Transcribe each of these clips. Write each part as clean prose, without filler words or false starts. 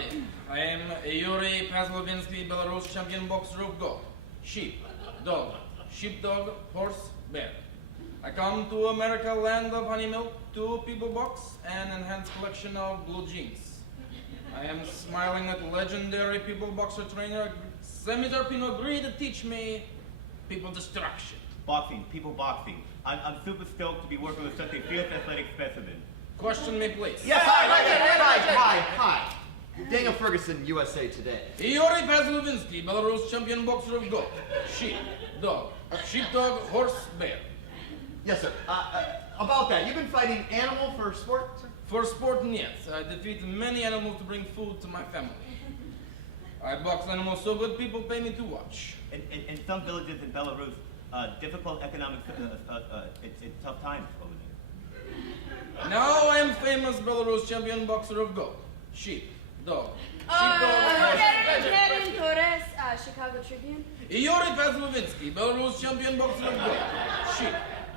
everybody. I am Yuri Pazlovinsky, Belarus champion boxer of gold. Sheep, dog, sheepdog, horse, bear. I come to America, land of honey milk, 2 people box, and enhanced collection of blue jeans. I am smiling at legendary people boxer trainer Senator Pino agreed to teach me people destruction. Boxing, people boxing. I'm super stoked to be working with such a fierce athletic specimen. Question me, please. Yes, hi. Daniel Ferguson, USA Today. Yuri Pazlovinsky, Belarus champion boxer of gold. Sheep, dog, sheepdog, horse, bear. Yes, sir. About that, you've been fighting animal for sport, sir? For sport, yes. I defeat many animals to bring food to my family. I box animals so good people pay me to watch. In some villages in Belarus, difficult economic, it's tough times over there. Now I am famous Belarus champion boxer of gold. Sheep, dog, sheepdog, Erin Torres, Chicago Tribune. Yuri Pazlovinsky, Belarus champion boxer of gold. Sheep,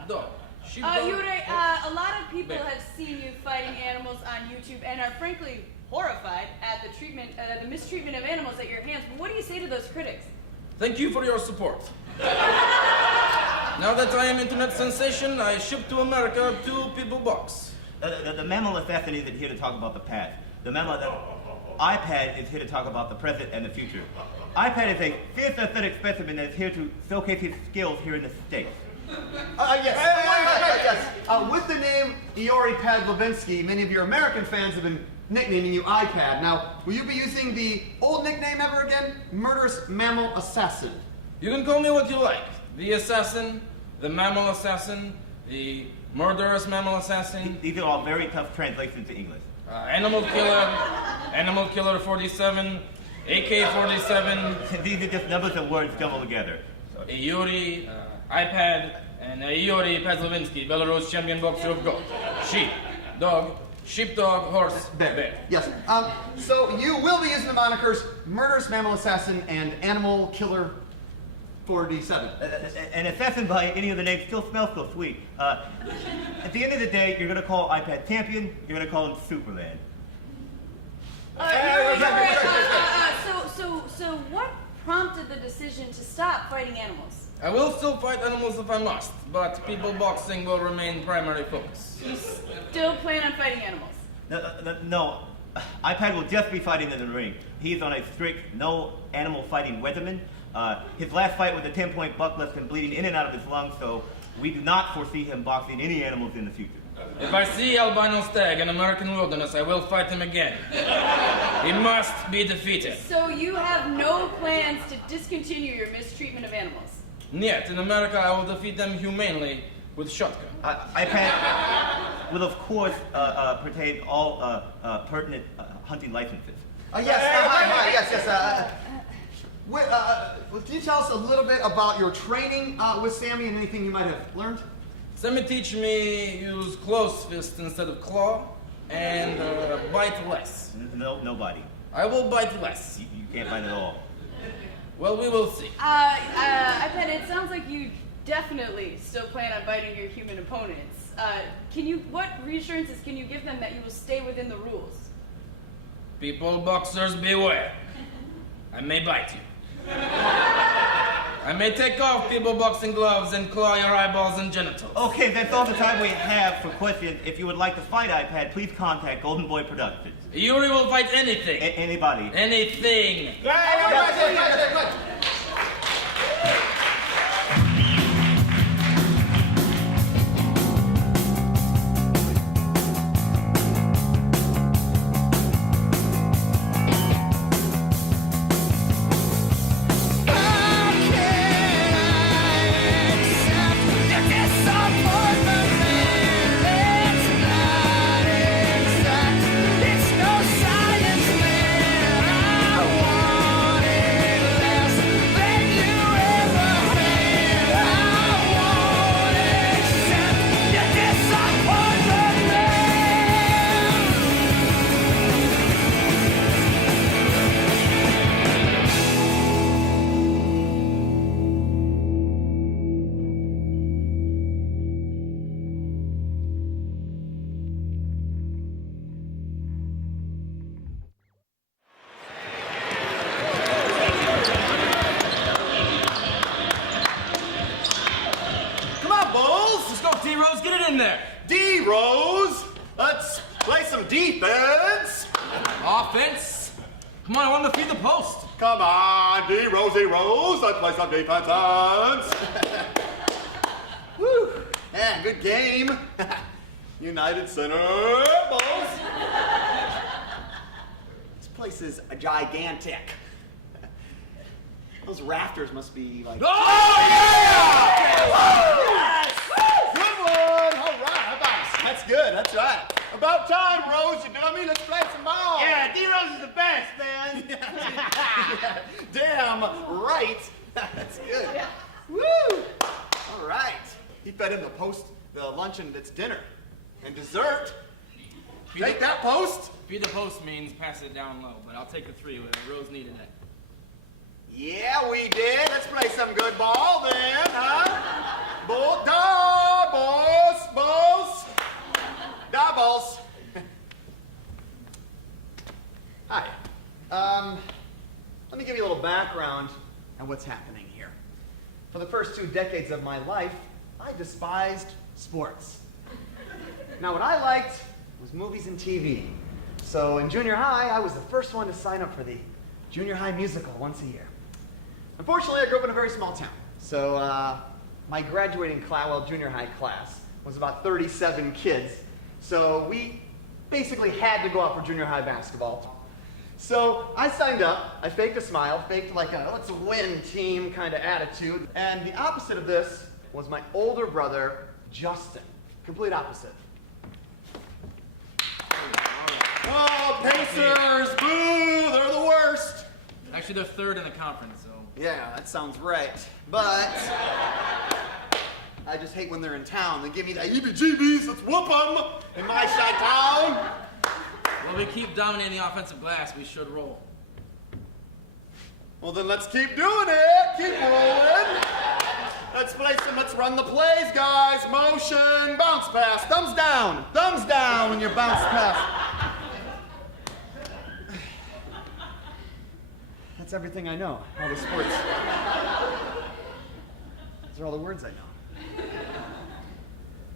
dog, sheepdog. Yuri, a lot of people have seen you fighting animals on YouTube and are frankly horrified at the mistreatment of animals at your hands. But what do you say to those critics? Thank you for your support. Now that I am internet sensation, I ship to America 2 people box. The mammal assassin isn't here to talk about the past. The iPad is here to talk about the present and the future. iPad is a fierce athletic specimen that is here to showcase his skills here in the States. Yes. With the name Yuri Pazlovinsky, many of your American fans have been nicknaming you iPad. Now, will you be using the old nickname ever again? Murderous Mammal Assassin. You can call me what you like. The assassin, the mammal assassin, the murderous mammal assassin. These are all very tough translations to English. Animal killer 47, AK-47. These are just numbers of words jumbled together. A Yuri, iPad, and a Yuri Pazlovinsky, Belarus champion boxer of gold. Sheep, dog, sheepdog, horse, bear. Yes. So you will be using the monikers Murderous Mammal Assassin and Animal Killer 47. An assassin by any of the names still smells so sweet. At the end of the day, you're going to call iPad champion, you're going to call him Superman. So what prompted the decision to stop fighting animals? I will still fight animals if I must, but people boxing will remain primary focus. You still plan on fighting animals? No. iPad will just be fighting in the ring. He's on a strict no animal fighting regimen. His last fight with a 10-point buck left him bleeding in and out of his lungs, so we do not foresee him boxing any animals in the future. If I see albino stag in American wilderness, I will fight him again. He must be defeated. So you have no plans to discontinue your mistreatment of animals? Yet, in America, I will defeat them humanely with shotgun. iPad will, of course, pertain all pertinent hunting licenses. Yes. Can you tell us a little bit about your training with Sammy and anything you might have learned? Sammy teach me use close fist instead of claw and bite less. Nobody. I will bite less. You can't bite at all. Well, we will see. iPad, it sounds like you definitely still plan on biting your human opponents. What reassurances can you give them that you will stay within the rules? People boxers beware. I may bite you. I may take off people boxing gloves and claw your eyeballs and genitals. Okay, that's all the time we have for questions. If you would like to fight iPad, please contact Golden Boy Productions. Yuri will fight anything. Anybody. Anything. D-Rose, get it in there. D-Rose, let's play some defense. Offense. Come on, I want him to feed the post. Come on, D-Rose, let's play some defense. Woo, man, good game. United Center, Bulls. This place is gigantic. Those rafters must be like... Oh, yeah! Yes! Good one! All right, how about that's good, that's right. About time, Rose, you dummy. Let's play some ball. Yeah, D-Rose is the best, man. Yeah. Damn right. That's good. Yeah. Woo! All right. He fed him the luncheon that's dinner. And dessert. Take that post. Feed the post means pass it down low, but I'll take the 3 with Rose needed it. Yeah, we did. Let's play some good ball then, huh? Bull, doubles. Hi. Let me give you a little background on what's happening here. For the first 2 decades of my life, I despised sports. Now, what I liked was movies and TV. So in junior high, I was the first one to sign up for the junior high musical once a year. Unfortunately, I grew up in a very small town. So my graduating junior high class was about 37 kids. So we basically had to go out for junior high basketball. So I signed up, I faked a smile, faked like a let's win team kind of attitude. And the opposite of this was my older brother, Justin. Complete opposite. Oh, Pacers, boo, they're the worst. Actually, they're 3rd in the conference, so. Yeah, that sounds right. But I just hate when they're in town. They give me the heebie-jeebies, let's whoop them in my side town. Well, we keep dominating the offensive glass, we should roll. Well, then let's keep doing it. Keep rolling. Let's run the plays, guys. Motion, bounce pass, thumbs down when you bounce pass. That's everything I know, all the sports. Those are all the words I know.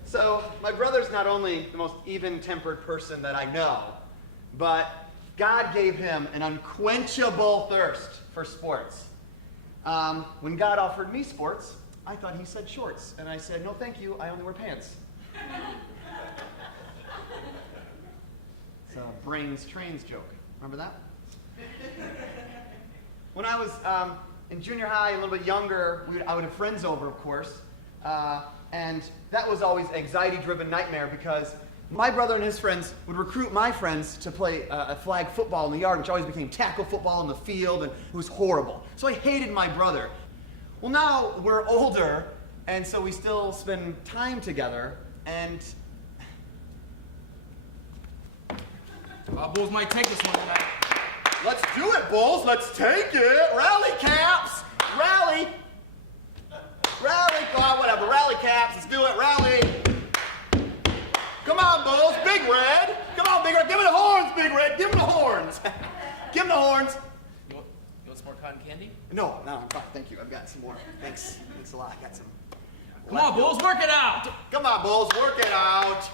So, my brother's not only the most even-tempered person that I know, but God gave him an unquenchable thirst for sports. When God offered me sports, I thought he said shorts, and I said, no thank you, I only wear pants. It's a brains trains joke. Remember that? When I was in junior high, a little bit younger, I would have friends over, of course, and that was always an anxiety-driven nightmare because my brother and his friends would recruit my friends to play a flag football in the yard, which always became tackle football in the field, and it was horrible. So I hated my brother. Well, now we're older, and so we still spend time together, and... Bulls might take this one tonight. Let's do it, Bulls. Let's take it. Rally, Caps. Rally. Whatever. Rally, Caps. Let's do it. Rally. Come on, Bulls. Big Red. Come on, Big Red. Give me the horns, Big Red. Give me the horns. Give me the horns. You want some more cotton candy? No, I'm fine. Thank you. I've got some more. Thanks a lot. I got some. Come on, Bulls. Work it out. Come on, Bulls. Work it out.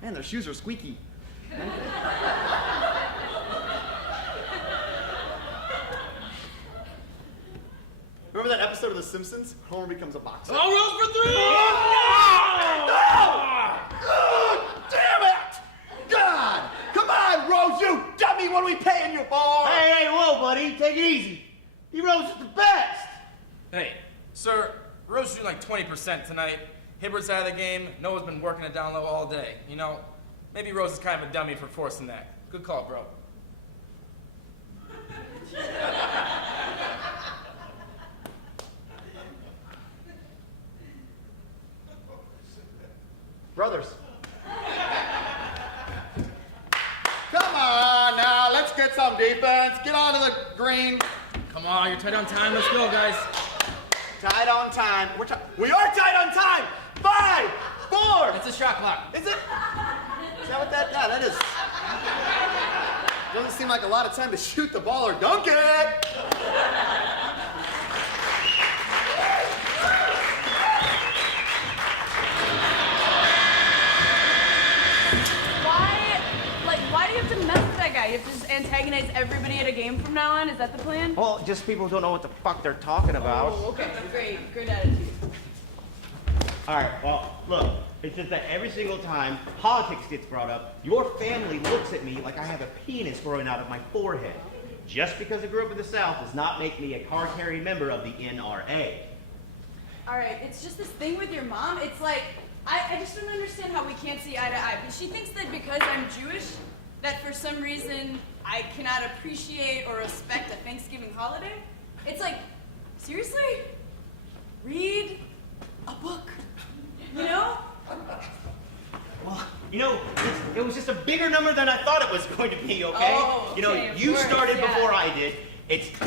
Man, their shoes are squeaky. Remember that episode of The Simpsons? Homer becomes a boxer. Oh, Rose for 3! Oh, damn it! God! Come on, Rose, you dummy! What are we paying you for? Hey, whoa, buddy. Take it easy. D-Rose is the best. Hey, sir, Rose is shooting like 20% tonight. Hibbert's out of the game. Noah's been working it down low all day. You know, maybe Rose is kind of a dummy for forcing that. Good call, bro. Brothers. Come on now, let's get some defense. Get onto the green. Come on, you're tight on time. Let's go, guys. Tight on time. We are tight on time. 5, 4. It's a shot clock. Is it? Is that what that? Yeah, that is. Doesn't seem like a lot of time to shoot the ball or dunk it. name from now on? Is that the plan? Well, just people don't know what the fuck they're talking about. Oh, okay, great. Good attitude. All right, well, look, it's just that every single time politics gets brought up, your family looks at me like I have a penis growing out of my forehead. Just because I grew up in the South does not make me a card-carrying member of the NRA. All right, it's just this thing with your mom. It's like, I just don't understand how we can't see eye to eye. But she thinks that because I'm Jewish, that for some reason I cannot appreciate or respect a Thanksgiving holiday. It's like, seriously? Read a book, you know? Well, you know, it was just a bigger number than I thought it was going to be, okay? Oh, okay, you know, you course, started yeah. before I did.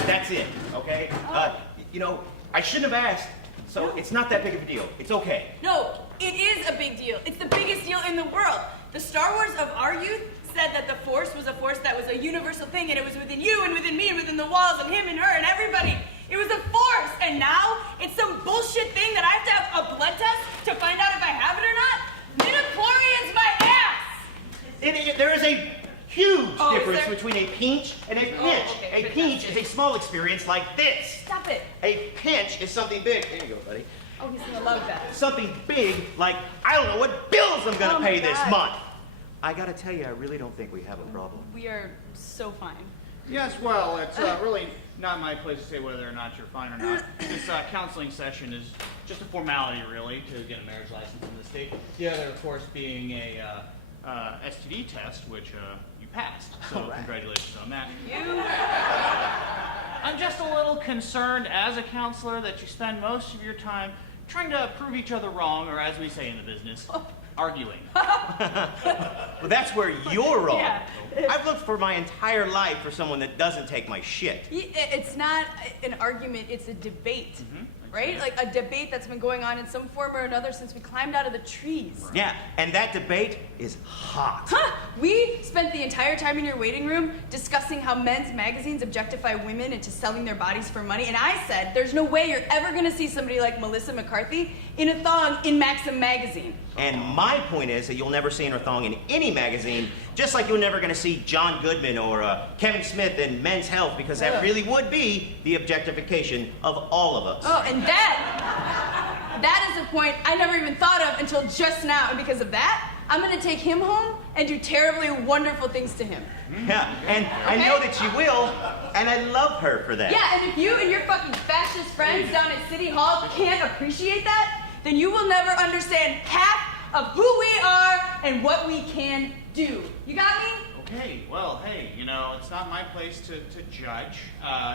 That's it, okay? Oh. You know, I shouldn't have asked, so it's not that big of a deal. It's okay. No, it is a big deal. It's the biggest deal in the world. The Star Wars of our youth said that the Force was a force that was a universal thing, and it was within you and within me and within the walls and him and her and everybody. It was a force, and now it's some bullshit thing that I have to have a blood test to find out if I have it or not? Midichlorian's my ass! There is a huge Oh, is difference there? between a pinch and a pinch. Okay, A pinch is a small experience like this. Stop it. A pinch is something big. Here you go, buddy. Oh, he's gonna love that. Something big like, I don't know what bills I'm gonna Oh my pay this God. month. I gotta tell you, I really don't think we have a problem. We are so fine. Yes, well, it's really not my place to say whether or not you're fine or not. This counseling session is just a formality, really, to get a marriage license in the state. The other, of course, being a STD test, which you passed. So congratulations on that. I'm just a little concerned as a counselor that you spend most of your time trying to prove each other wrong, or as we say in the business, arguing. Well, that's where you're wrong. Yeah. I've looked for my entire life for someone that doesn't take my shit. It's not an argument, it's a debate. Right? Like a debate that's been going on in some form or another since we climbed out of the trees. Yeah, and that debate is hot. Huh! We spent the entire time in your waiting room discussing how men's magazines objectify women into selling their bodies for money, and I said, there's no way you're ever gonna see somebody like Melissa McCarthy in a thong in Maxim magazine. And my point is that you'll never see her thong in any magazine, just like you're never going to see John Goodman or Kevin Smith in Men's Health, because that really would be the objectification of all of us. Oh, and that is a point I never even thought of until just now, and because of that, I'm gonna take him home and do terribly wonderful things to him. Yeah, and I know that you will, and I love her for that. Yeah, and if you and your fucking fascist friends down at City Hall can't appreciate that, then you will never understand half of who we are and what we can do. You got me? Okay, well, hey, you know, it's not my place to judge,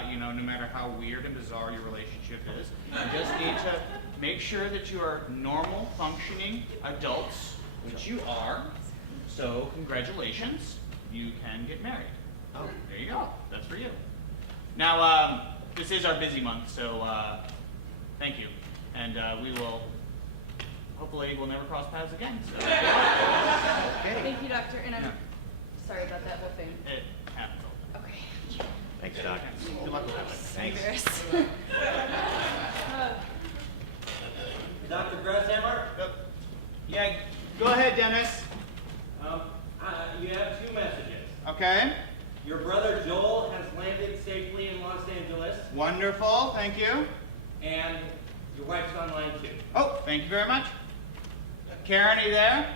you know, no matter how weird and bizarre your relationship is. You just need to make sure that you are normal, functioning adults, which you are. So, congratulations, you can get married. Oh. There you go, that's for you. Now, this is our busy month, so thank you. And we will, hopefully, we'll never cross paths again. So. Okay. Thank you, Doctor, and I'm sorry about that whole thing. It happens all the time. Okay. Thanks, Doc. Good luck with that. Thanks. Embarrassed. Dr. Grashammer? Yeah, go ahead, Dennis. You have two messages. Okay. Your brother Joel has landed safely in Los Angeles, Wonderful, thank you. and your wife's online too. Oh, thank you very much. Karen, are you there?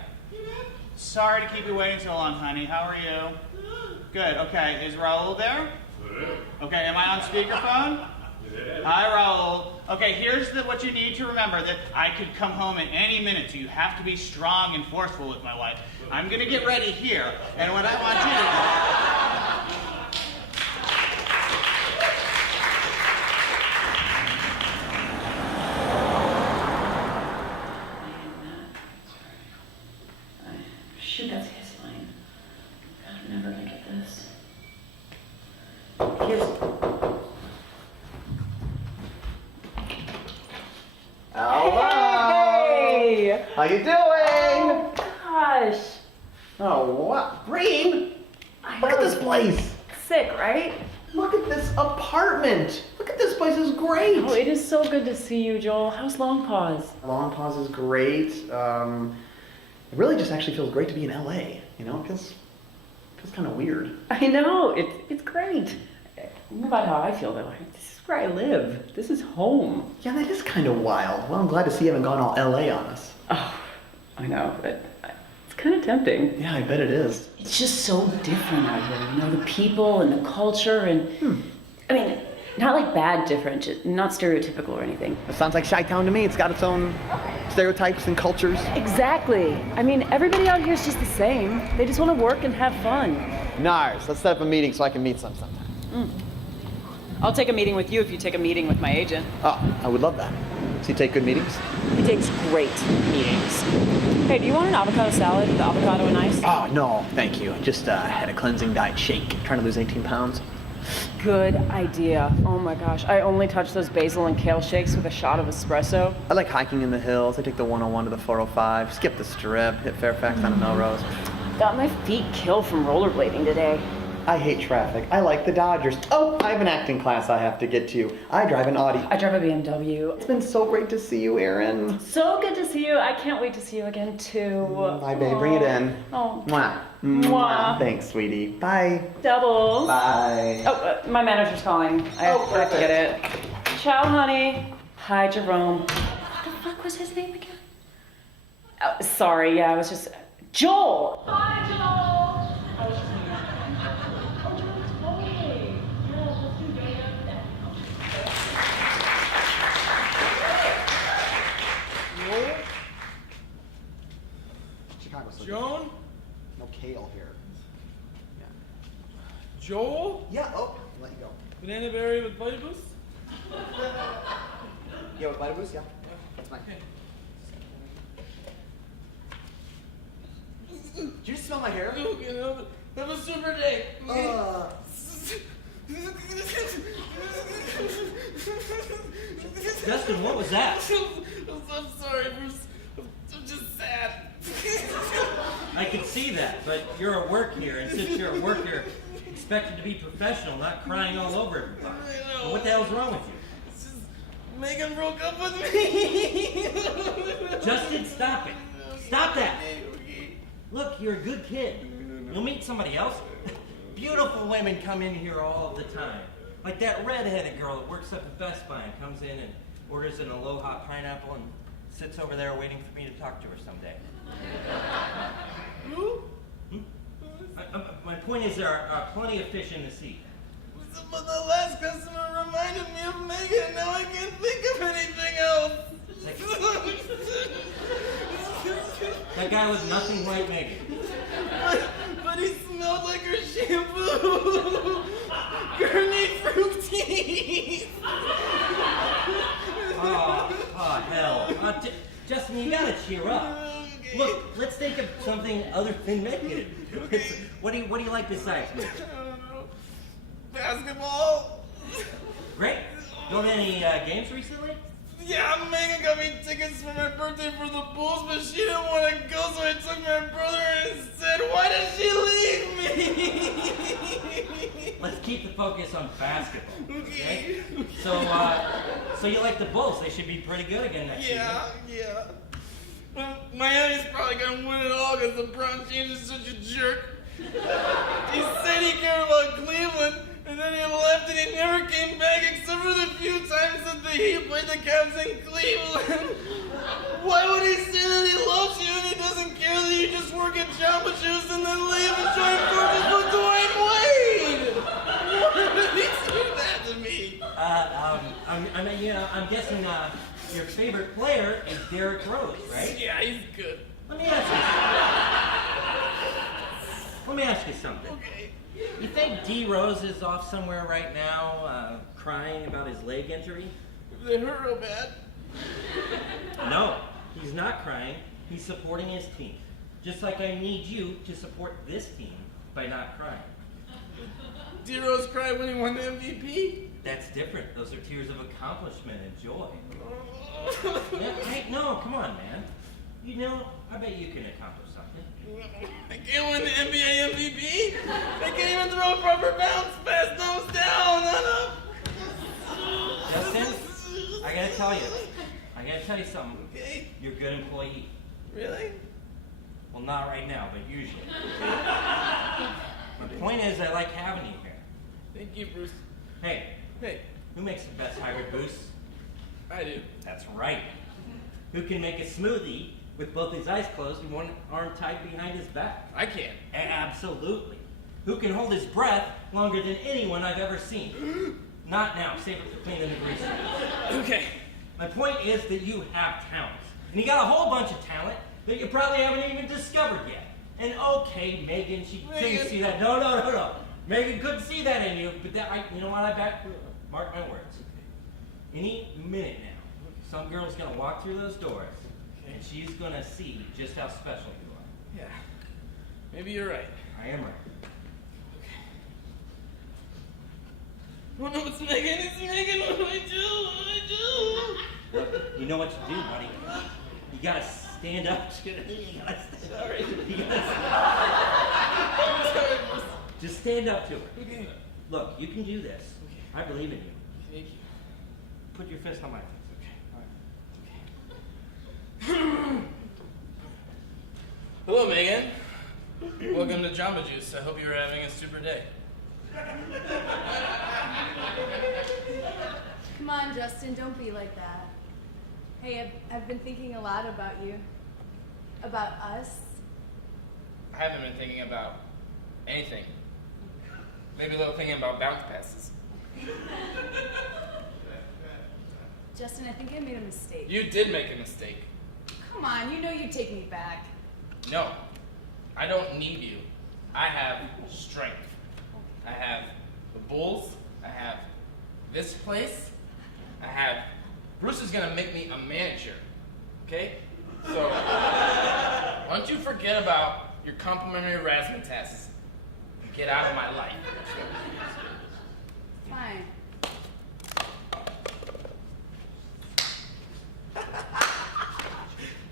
Sorry to keep you waiting so long, honey. How are you? Good, okay. Is Raul there? Okay, am I on speakerphone? Hi, Raul. Okay, here's what you need to remember, that I could come home at any minute, so you have to be strong and forceful with my wife. I'm going to get ready here, and what I want you to Shoot, that's his line. God, I'm never gonna get this. Here's... Hello! Hey! How you doing? Oh, gosh. Oh, what? Breen? Look at this place. Sick, right? Look at this apartment. Look at this place, is great. Oh, it is so good to see you, Joel. How's Long Pause? Long Pause is great. It really just actually feels great to be in LA. You know, it feels kind of weird. I know, it's great. about how I feel, though. This is where I live. This is home. Yeah, that is kind of wild. Well, I'm glad to see you haven't gone all LA on us. Oh, I know, but it's kind of tempting. Yeah, I bet it is. It's just so different out here, you know, the people and the culture and... I mean, not like bad different, not stereotypical or anything. It sounds like Chi-Town to me. It's got its own stereotypes and cultures. Exactly. I mean, everybody out here is just the same. They just want to work and have fun. Nice. Let's set up a meeting so I can meet sometime. I'll take a meeting with you if you take a meeting with my agent. Oh, I would love that. So you take good meetings? He takes great meetings. Hey, do you want an avocado salad with avocado and ice? Oh, no, thank you. I just had a cleansing diet shake. Trying to lose 18 pounds. Good idea. Oh my gosh, I only touch those basil and kale shakes with a shot of espresso. I like hiking in the hills. I take the 101 to the 405, skip the strip, hit Fairfax down to Melrose. Got my feet killed from rollerblading today. I hate traffic. I like the Dodgers. Oh, I have an acting class I have to get to. I drive an Audi. I drive a BMW. It's been so great to see you, Erin. So good to see you. I can't wait to see you again, too. Bye, babe. Bring it in. Oh. Mwah. Mwah. Thanks, sweetie. Bye. Doubles. Bye. Oh, my manager's calling. I have to get it. Ciao, honey. Hi, Jerome. What the fuck was his name again? Oh, sorry, yeah, I was just... Joel! Hi, Joel! I was just... Oh, Joel, totally. Yeah, let's do data. Chicago's so Joan? good. No kale here. Yeah. Joel? Yeah, oh, I'll let you go. Banana berry with Vita Boost? Yeah, with Vita Boost? Yeah. That's fine. Did you just smell my hair? You know, have a super day. Justin, what was that? I'm sorry, Bruce. I'm just sad. I can see that, but you're at work here, and since you're at work, you're expected to be professional, not crying all over everybody. Well, what the hell's wrong with you? It's just Megan broke up with me. Justin, stop it. Stop that. Okay. Look, you're a good kid. You'll meet somebody else. Beautiful women come in here all the time. Like that red-headed girl that works up at Best Buy and comes in and orders an Aloha pineapple and sits over there waiting for me to talk to her someday. Who? My point is there are plenty of fish in the sea. But the last customer reminded me of Megan, and now I can't think of anything else. That guy was nothing like Megan. But he smelled like her shampoo. Gurney fruity. Oh, hell. Justin, you gotta cheer up. Okay. Look, let's think of something other than Megan. Okay. What do you like besides me? I don't know. Basketball. Great. Going to any games recently? Yeah, Megan got me tickets for my birthday for the Bulls, but she didn't want to go, so I took my brother and said, "Why did she leave me?" Let's keep the focus on basketball. Okay. So you like the Bulls? They should be pretty good again next season. Yeah. Well, Miami's probably gonna win it all because LeBron James is such a jerk. He said he cared about Cleveland, and then he left and he never came back except for the few times that the Heat played the Cavs in Cleveland. Why would he say that he loves you and he doesn't care that you just work at Jamba Juice and then leave and join forces with Dwayne Wade? Why did he do that to me? I'm guessing your favorite player is Derrick Rose, right? Yeah, he's good. Let me ask you something. Okay. You think D Rose is off somewhere right now, crying about his leg injury? They hurt real bad. No, he's not crying. He's supporting his team. Just like I need you to support this team by not crying. D Rose cried when he won the MVP? That's different. Those are tears of accomplishment and joy. Hey, no, come on, man. You know, I bet you can accomplish something. I can't win the NBA MVP. I can't even throw a proper bounce pass nose down on up. Justin, I gotta tell you something. Okay. You're a good employee. Really? Well, not right now, but usually. My point is, I like having you here. Thank you, Bruce. Hey, Hey, who makes the best hybrid boost? I do. That's right. Who can make a smoothie with both his eyes closed and one arm tied behind his back? I can. Absolutely. Who can hold his breath longer than anyone I've ever seen? Not now. Save it for cleaning the grease. Okay. My point is that you have talents. And you got a whole bunch of talent that you probably haven't even discovered yet. And okay, Megan, she didn't see that. No. Megan couldn't see that in you, but you know what? Mark my words. Any minute now, some girl's gonna walk through those doors, and she's gonna see just how special you are. Yeah. Maybe you're right. I am right. Oh no, it's Megan. It's Megan. What do I do? Look, you know what to do, buddy. You gotta stand up to it. Sorry. Just stand up to her. Okay. Look, you can do this. Okay. I believe in you. Thank you. Put your fist on my face. Okay. All right. Hello, Megan. Welcome to Jamba Juice. I hope you're having a super day. Come on, Justin, don't be like that. Hey, I've been thinking a lot about you. About us. I haven't been thinking about anything. Maybe a little thinking about bounce passes. Justin, I think I made a mistake. You did make a mistake. Come on, you know you'd take me back. No, I don't need you. I have strength. I have the Bulls. I have this place. I have... Bruce is gonna make me a manager, okay? So, why don't you forget about your complimentary razzmatazz and get out of my life. Fine.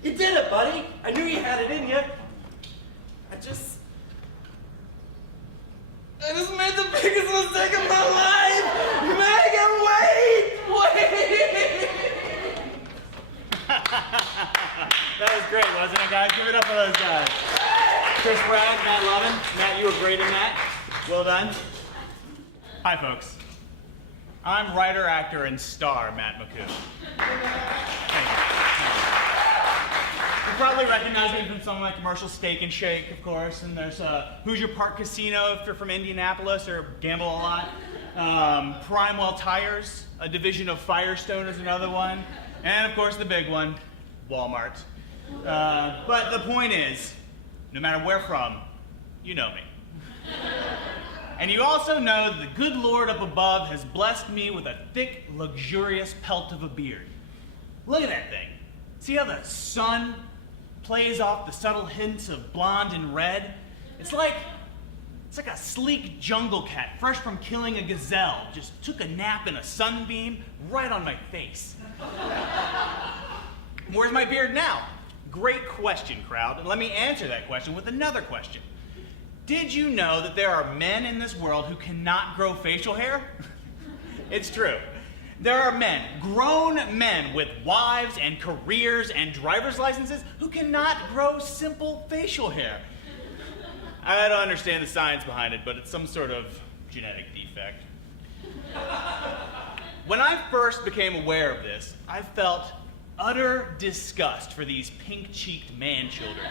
You did it, buddy. I knew you had it in you. I just made the biggest mistake of my life! Megan, wait! That was great, wasn't it, guys? Give it up for those guys. Chris Bragg, Matt Lovin. Matt, you were great in that. Well done. Hi, folks. I'm writer, actor, and star Matt Micou. Thank you. You probably recognize me from some of my commercials, Steak and Shake, of course, and there's Hoosier Park Casino if you're from Indianapolis or gamble a lot. Primewell Tires, a division of Firestone is another one. And of course the big one, Walmart. But the point is, no matter where from, you know me. And you also know that the good Lord up above has blessed me with a thick, luxurious pelt of a beard. Look at that thing. See how the sun plays off the subtle hints of blonde and red? It's like a sleek jungle cat, fresh from killing a gazelle, just took a nap in a sunbeam right on my face. Where's my beard now? Great question, crowd. And let me answer that question with another question. Did you know that there are men in this world who cannot grow facial hair? It's true. There are men, grown men with wives and careers and driver's licenses who cannot grow simple facial hair. I don't understand the science behind it, but it's some sort of genetic defect. When I first became aware of this, I felt utter disgust for these pink-cheeked man-children.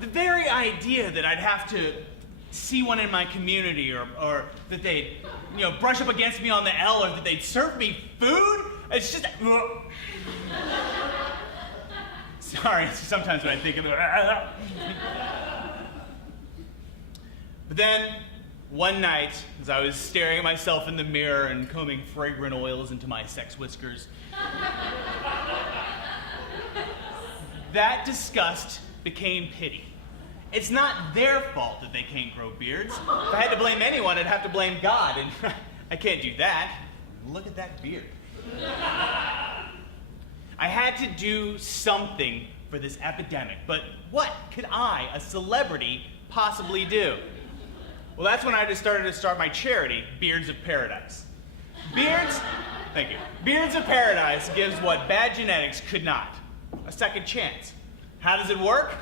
The very idea that I'd have to see one in my community or that they'd, brush up against me on the L or that they'd serve me food, it's just... Sorry, sometimes when I think of it... But then, one night, as I was staring at myself in the mirror and combing fragrant oils into my sex whiskers, that disgust became pity. It's not their fault that they can't grow beards. If I had to blame anyone, I'd have to blame God, and I can't do that. Look at that beard. I had to do something for this epidemic, but what could I, a celebrity, possibly do? Well, that's when I just started to start my charity, Beards of Paradise. Thank you. Beards of Paradise gives what bad genetics could not, a second chance. How does it work?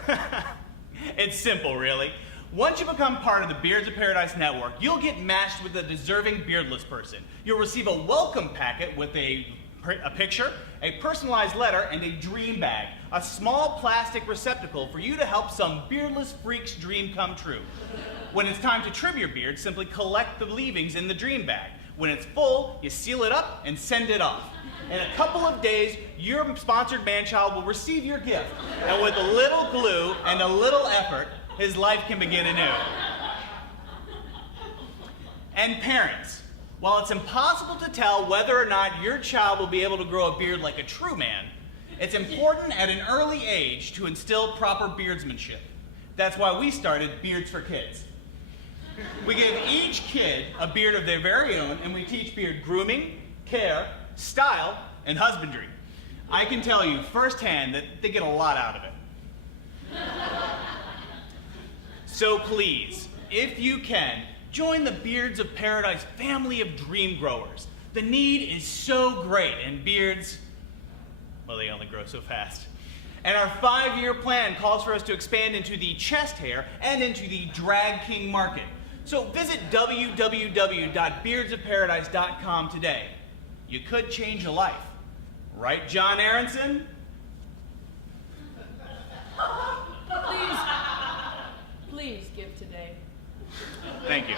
It's simple, really. Once you become part of the Beards of Paradise Network, you'll get matched with a deserving beardless person. You'll receive a welcome packet with a picture, a personalized letter, and a dream bag, a small plastic receptacle for you to help some beardless freak's dream come true. When it's time to trim your beard, simply collect the leavings in the dream bag. When it's full, you seal it up and send it off. In a couple of days, your sponsored man-child will receive your gift, and with a little glue and a little effort, his life can begin anew. And parents, while it's impossible to tell whether or not your child will be able to grow a beard like a true man, it's important at an early age to instill proper beardsmanship. That's why we started Beards for Kids. We give each kid a beard of their very own, and we teach beard grooming, care, style, and husbandry. I can tell you firsthand that they get a lot out of it. So please, if you can, join the Beards of Paradise family of dream growers. The need is so great, and beards, well, they only grow so fast. And our 5-year plan calls for us to expand into the chest hair and into the drag king market. So visit www.beardsofparadise.com today. You could change a life. Right, John Aronson? Please give today. Thank you.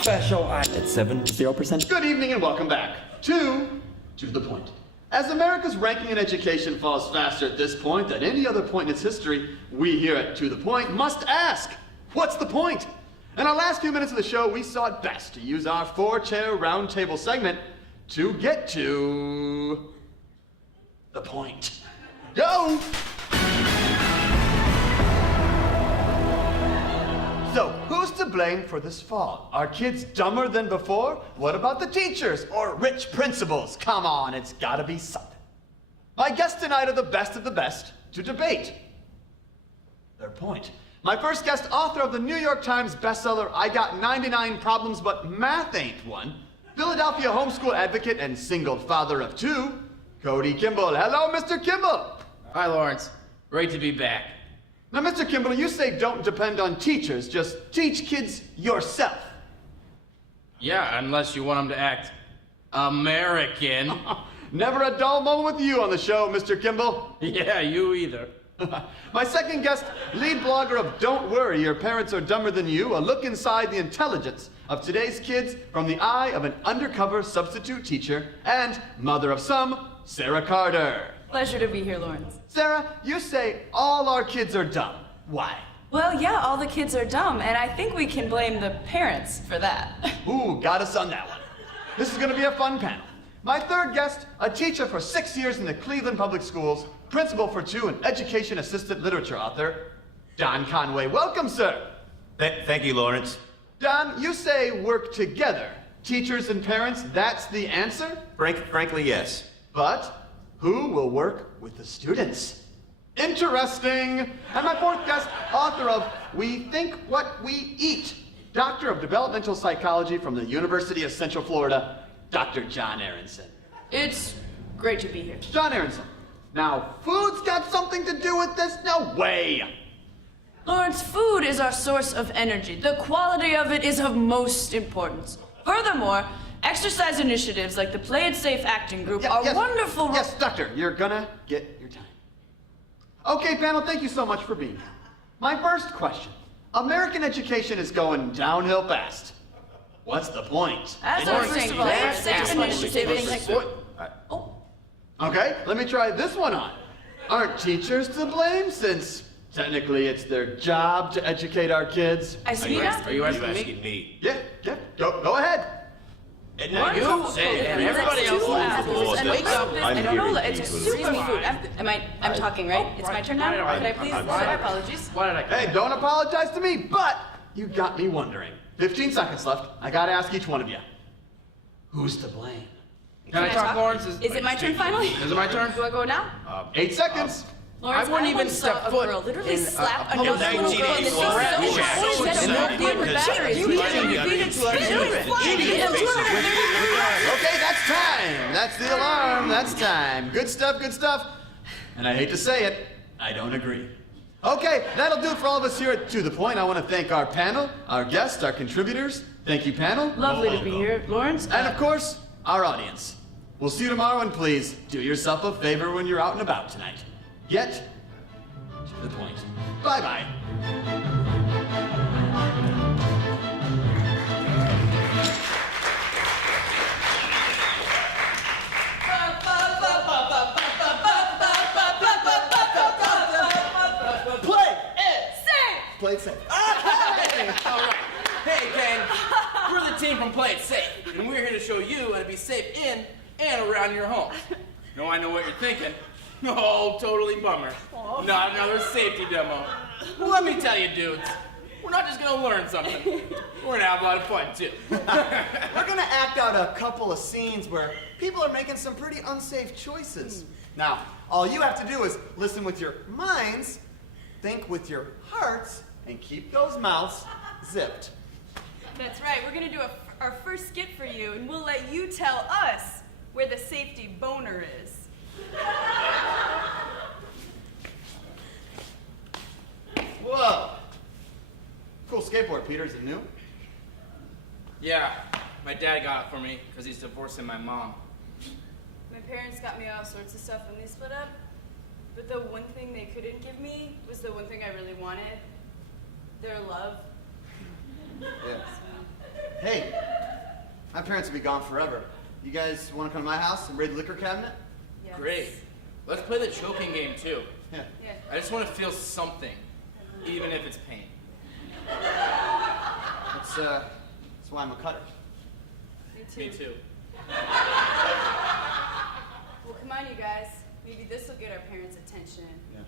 Special at 70%. Good evening and welcome back to the Point. As America's ranking in education falls faster at this point than any other point in its history, we here at To The Point must ask, what's the point? In our last few minutes of the show, we saw it best to use our 4-chair roundtable segment to get to the point. Go! So, who's to blame for this fall? Are kids dumber than before? What about the teachers or rich principals? Come on, it's gotta be something. My guests tonight are the best of the best to debate their point. My first guest, author of the New York Times bestseller, I Got 99 Problems But Math Ain't One, Philadelphia homeschool advocate and single father of 2, Cody Kimball. Hello, Mr. Kimball. Hi, Lawrence. Great to be back. Now, Mr. Kimball, you say don't depend on teachers, just teach kids yourself. Yeah, unless you want them to act American. Never a dull moment with you on the show, Mr. Kimball. Yeah, you either. My second guest, lead blogger of Don't Worry, Your Parents Are Dumber Than You, a look inside the intelligence of today's kids from the eye of an undercover substitute teacher, and mother of some, Sarah Carter. Pleasure to be here, Lawrence. Sarah, you say all our kids are dumb. Why? Well, yeah, all the kids are dumb, and I think we can blame the parents for that. Ooh, got us on that one. This is gonna be a fun panel. My third guest, a teacher for 6 years in the Cleveland Public Schools, principal for 2, and education assistant literature author, Don Conway. Welcome, sir. Thank you, Lawrence. Don, you say work together. Teachers and parents, that's the answer? Frankly, yes. But who will work with the students? Interesting. And my fourth guest, author of We Think What We Eat, doctor of developmental psychology from the University of Central Florida, Dr. John Aronson. It's great to be here. John Aronson. Now, food's got something to do with this? No way. Lawrence, food is our source of energy. The quality of it is of most importance. Furthermore, exercise initiatives like the Play It Safe acting group are wonderful. Yes, doctor, you're gonna get your time. Okay, panel, thank you so much for being here. My first question. American education is going downhill fast. What's the point? As I was saying, Play It Safe initiatives. Okay, let me try this one on. Aren't teachers to blame since technically it's their job to educate our kids? I see that. Are you asking me? me? Yeah, go ahead. And everybody else. Wake up. I don't know. It's I'm superfood. I'm talking, right? It's my turn now? Could I please? My apologies. Why did I Hey, don't apologize to me, but you got me wondering. 15 seconds left. I gotta ask each one of you. Who's to blame? Can I talk, Lawrence? Is it my turn finally? Is it my turn? Do I go now? 8 seconds. Lawrence, I wouldn't even once step saw a foot girl literally in slap a another public little girl in the school. face. Rat So shack. much that And it no broke the batteries. You We can't didn't repeat it to our She's children. flying. Okay, that's time. That's the alarm. that's time. Good stuff, good stuff. And I hate to say it, I don't agree. Okay, that'll do it for all of us here at To The Point. I want to thank our panel, our guests, our contributors. Thank you, panel. Lovely to be here, Lawrence. And of course, our audience. We'll see you tomorrow, and please do yourself a favor when you're out and about tonight. Get to the point. Bye-bye. Play it safe. Hey, all right. Hey, gang, we're the team from Play It Safe, and we're here to show you how to be safe in and around your homes. Now, I know what you're thinking. Oh, totally bummer. Not another safety demo. Well, let me tell you, dudes, we're not just gonna learn something. We're gonna have a lot of fun, too. We're gonna act out a couple of scenes where people are making some pretty unsafe choices. Now, all you have to do is listen with your minds, think with your hearts, and keep those mouths zipped. That's right. We're going to do our first skit for you, and we'll let you tell us where the safety boner is. Whoa. Cool skateboard, Peter. Is it new? Yeah, my dad got it for me because he's divorcing my mom. My parents got me all sorts of stuff when they split up, but the one thing they couldn't give me was the one thing I really wanted. Their love. Yeah. Hey, my parents will be gone forever. You guys want to come to my house and raid the liquor cabinet? Yes. Great. Let's play the choking game, too. Yeah. Yeah. I just want to feel something, even if it's pain. That's why I'm a cutter. Me Me too. Well, come on, you guys. Maybe this will get our parents' attention. Yeah.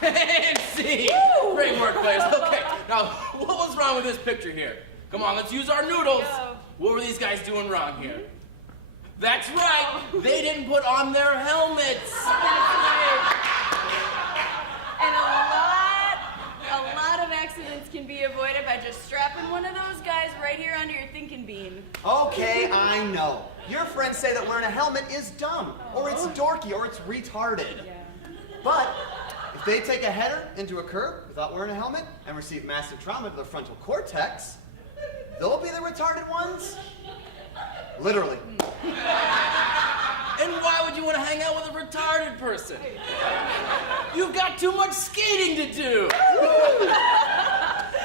And see! Great work, players. Okay, now, what was wrong with this picture here? Come on, let's use our noodles. Go. What were these guys doing wrong here? That's right, they didn't put on their helmets. And a lot of accidents can be avoided by just strapping one of those guys right here under your thinking beam. Okay, I know. Your friends say that wearing a helmet is dumb, or it's dorky, or it's retarded. Yeah. But if they take a header into a curb without wearing a helmet and receive massive trauma to their frontal cortex, they'll be the retarded ones. Literally. And why would you want to hang out with a retarded person? You've got too much skating to do.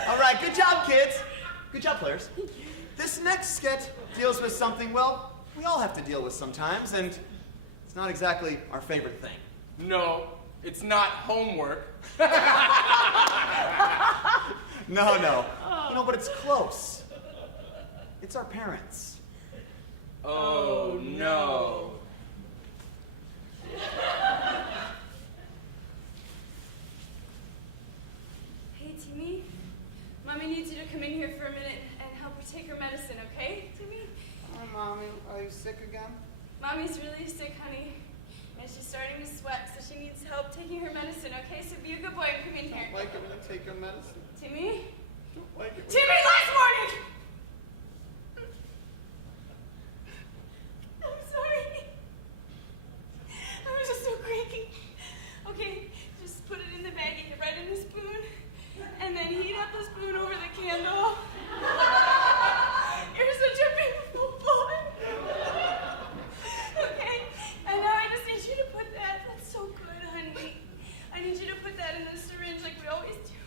All right, good job, kids. Good job, players. This next sketch deals with something, well, we all have to deal with sometimes, and it's not exactly our favorite thing. No, it's not homework. No. You know, but it's close. It's our parents. Oh, no. Hey, Timmy. Mommy needs you to come in here for a minute and help her take her medicine, okay, Timmy? Oh, Mommy, are you sick again? Mommy's really sick, honey. And she's starting to sweat, so she needs help taking her medicine, okay? So be a good boy and come in here. Don't like it when you take your medicine. Timmy? Don't like it when Timmy, last morning! I'm sorry. I was just so cranky. Okay, just put it in the baggie, right in the spoon, and then heat up the spoon over the candle. You're such a beautiful boy. Okay, and now I just need you to put that. That's so good, honey. I need you to put that in the syringe like we always do.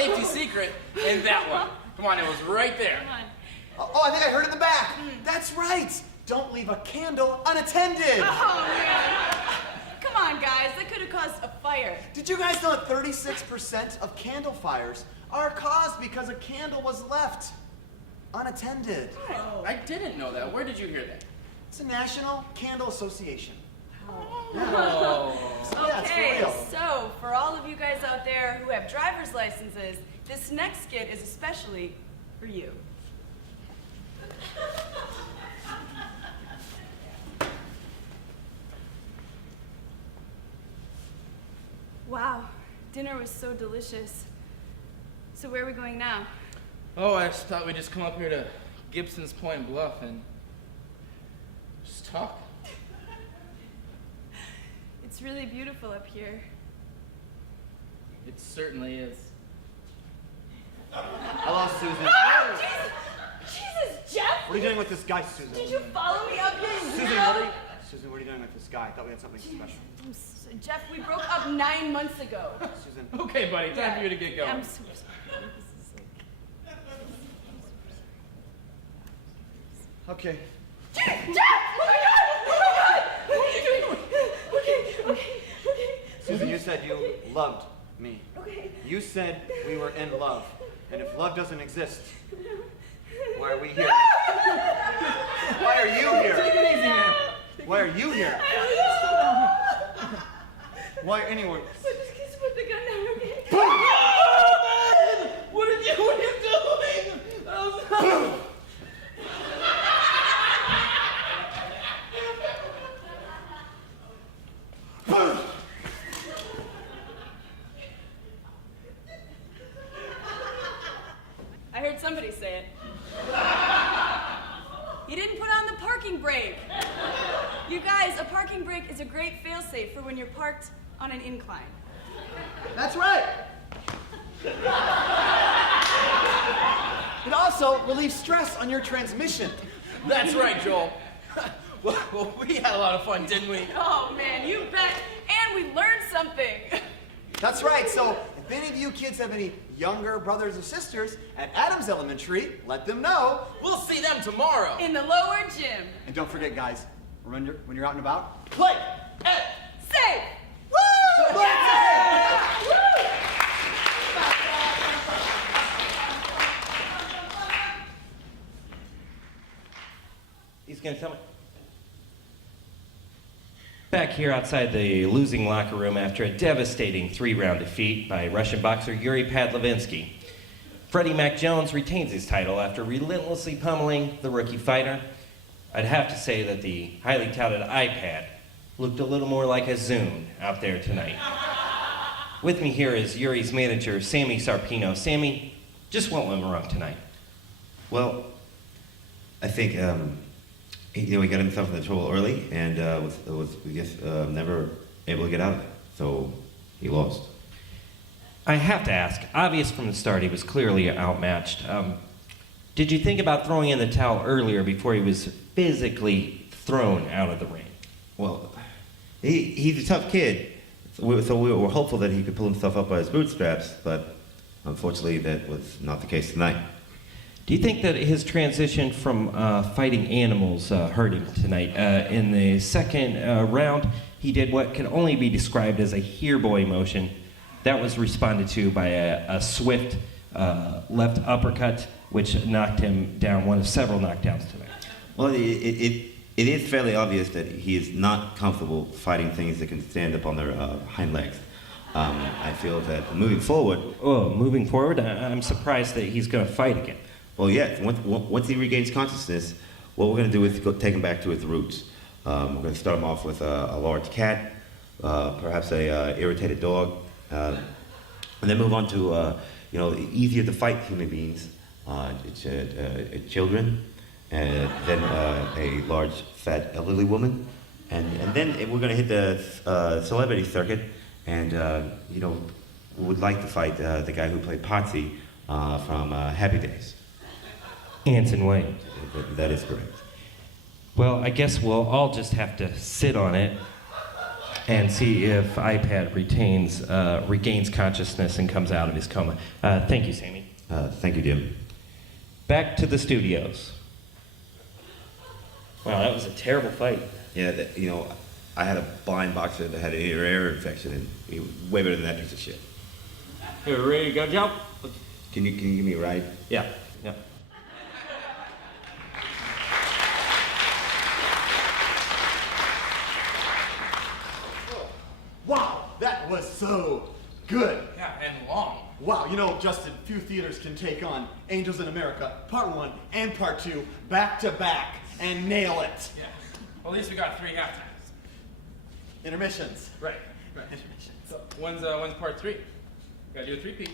safety secret in that one. Come on, it was right there. Come on. Oh, I think I heard in the back. That's right. Don't leave a candle unattended. Oh, man. Come on, guys. That could have caused a fire. Did you guys know that 36% of candle fires are caused because a candle was left unattended? Oh, I didn't know that. Where did you hear that? It's a National Candle Association. Oh. Yeah, it's Okay, for real. so for all of you guys out there who have driver's licenses, this next skit is especially for you. Wow, dinner was so delicious. So where are we going now? Oh, I just thought we'd just come up here to Gibson's Point Bluff and just talk. It's really beautiful up here. It certainly is. Hello, Susan. Oh, Jesus, Jeff! What are you doing with this guy, Susan? Did you follow me up here? Susan, what are you doing with this guy? I thought we had something special. Jeff, we broke up 9 months ago. Susan. Okay, buddy, time for you to get going. I'm so sorry. This is like... Okay. Jeff! Oh my God! Oh my God! What are you doing? Okay. Susan, you said you loved me. Okay. You said we were in love. And if love doesn't exist, why are we here? Why are you here? Take it easy, man. Why are you here? Why anyone? Just put the gun down, okay? What are you doing? I heard somebody say it. He didn't put on the parking brake. You guys, a parking brake is a great failsafe for when you're parked on an incline. That's right. It also relieves stress on your transmission. That's right, Joel. Well, we had a lot of fun, didn't we? Oh man, you bet. And we learned something. That's right. So if any of you kids have any younger brothers or sisters at Adams Elementary, let them know. We'll see them tomorrow. In the lower gym. And don't forget, guys, when you're out and about, play. Hey. Safe. Woo! Play safe! He's gonna tell me. Back here outside the losing locker room after a devastating 3-round defeat by Russian boxer Yuri Padlavinsky, Freddie Mac Jones retains his title after relentlessly pummeling the rookie fighter. I'd have to say that the highly touted iPad looked a little more like a Zune out there tonight. With me here is Yuri's manager, Sammy Sarpino. Sammy, just what went wrong tonight? Well, I think he got himself into trouble early, and was just never able to get out of it. So he lost. I have to ask, obvious from the start, he was clearly outmatched. Did you think about throwing in the towel earlier before he was physically thrown out of the ring? Well, he's a tough kid, so we were hopeful that he could pull himself up by his bootstraps, but unfortunately that was not the case tonight. Do you think that his transition from fighting animals hurt him tonight? In the second round, he did what can only be described as a here-boy motion. That was responded to by a swift left uppercut, which knocked him down, one of several knockdowns tonight. Well, it is fairly obvious that he is not comfortable fighting things that can stand up on their hind legs. I feel that moving forward... Oh, moving forward, I'm surprised that he's going to fight again. Well, yes. Once he regains consciousness, what we're going to do is take him back to his roots. We're going to start him off with a large cat, perhaps a irritated dog, and then move on to easier to fight human beings, children, and then a large fat elderly woman, and then we're going to hit the celebrity circuit, and we would like to fight the guy who played Potsy from Happy Days. Anson Wayne. That is correct. Well, I guess we'll all just have to sit on it and see if iPad regains consciousness and comes out of his coma. Thank you, Sammy. Thank you, Jim. Back to the studios. Wow, that was a terrible fight. Yeah, I had a blind boxer that had an ear infection, and he was way better than that piece of shit. You ready to go, Joe? Can you give me a ride? Yeah. Wow, that was so good. Yeah, and long. Wow, Justin, few theaters can take on Angels in America, Part 1 and Part 2, back to back, and nail it. Yeah. Well, at least we got 3 half times. Intermissions. Right. Intermissions. So when's part 3? Gotta do a 3-peat.